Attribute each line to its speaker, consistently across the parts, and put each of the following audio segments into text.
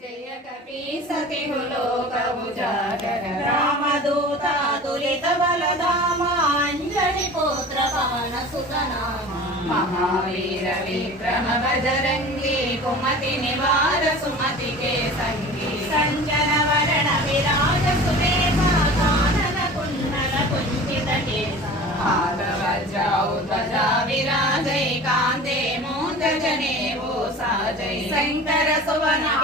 Speaker 1: జయ కపి సతి లోకము జాగర
Speaker 2: రామదూత తులిత పుత్ర సుతనామ
Speaker 1: మహావీర విక్రమ బజరంగి కుమతి నివార సుమతి కే సంగీ
Speaker 2: సంజన వరణ విరాజ సువేశ కానన కుంచిత కేశ
Speaker 1: భాగవజ్రావు విరాజై కాంతే మోదజనే ఓ సాజై
Speaker 2: శంకర సువనా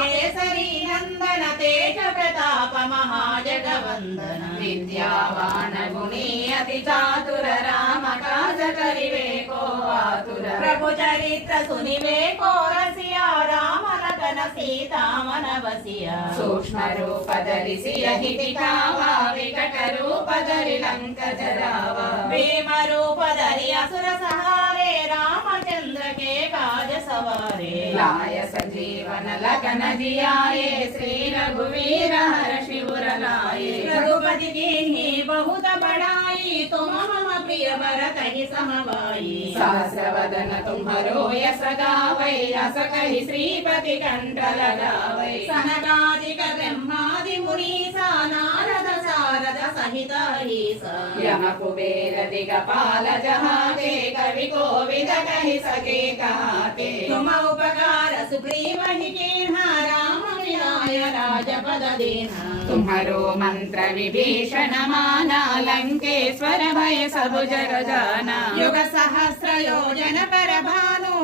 Speaker 2: ప్రతాప మహాజగవందన
Speaker 1: విద్యావాన గుణీ అతి చాతుర రామ కాజ కరివే కో ఆతుర
Speaker 2: ప్రభు చరిత్ర సునివే కోరసియా రామలగన సీతామన వసియా सवारे
Speaker 1: लाय सजीवन लगन जियाए श्री रघुवीर हर शिवर लाए
Speaker 2: रघुपति की ही बहुत बड़ाई तुम मम प्रिय भरत ही समवाई
Speaker 1: सहस्रवदन तुम्हारो यस गावै अस कहि श्रीपति कंठ लगावै
Speaker 2: सनकादिक ब्रह्मादि मुनीसा नारद सारद सहित ही सा
Speaker 1: यम कुबेर दिगपाल जहाते कवि को सके कहाते
Speaker 2: तुम उपकार सुग्रीव ही
Speaker 1: तुम्हारो मंत्र विभीषण माना लंकेश्वर भय सब जग जाना
Speaker 2: युग सहस्र योजन पर भानु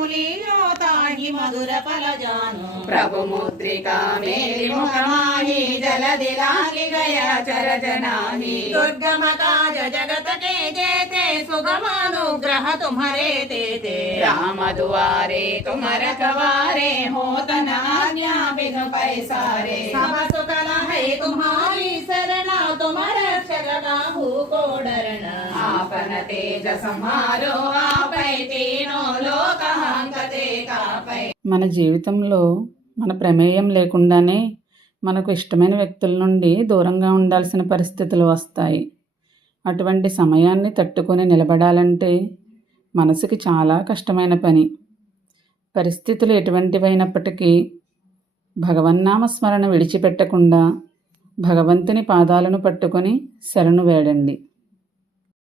Speaker 2: मधुर फल जानो
Speaker 1: प्रभु मुद्रिका मेरी मुख माही जल दिलागी गया चर जनाही
Speaker 2: दुर्गम काज जगत के जेते सुगम अनुग्रह तुम्हारे तेते
Speaker 1: राम दुआरे तुम रखवारे हो तन बिनु पैसारे
Speaker 2: सब सुकल है तुम्हारी शरणा तुम रक्षक काहू को डरना
Speaker 1: आपन तेज समारो आपै तीनों लोक हंकते कापै
Speaker 3: మన జీవితంలో మన ప్రమేయం లేకుండానే మనకు ఇష్టమైన వ్యక్తుల నుండి దూరంగా ఉండాల్సిన పరిస్థితులు వస్తాయి అటువంటి సమయాన్ని తట్టుకొని నిలబడాలంటే మనసుకి చాలా కష్టమైన పని పరిస్థితులు ఎటువంటివైనప్పటికీ భగవన్నామస్మరణ విడిచిపెట్టకుండా భగవంతుని పాదాలను పట్టుకొని శరణు వేడండి.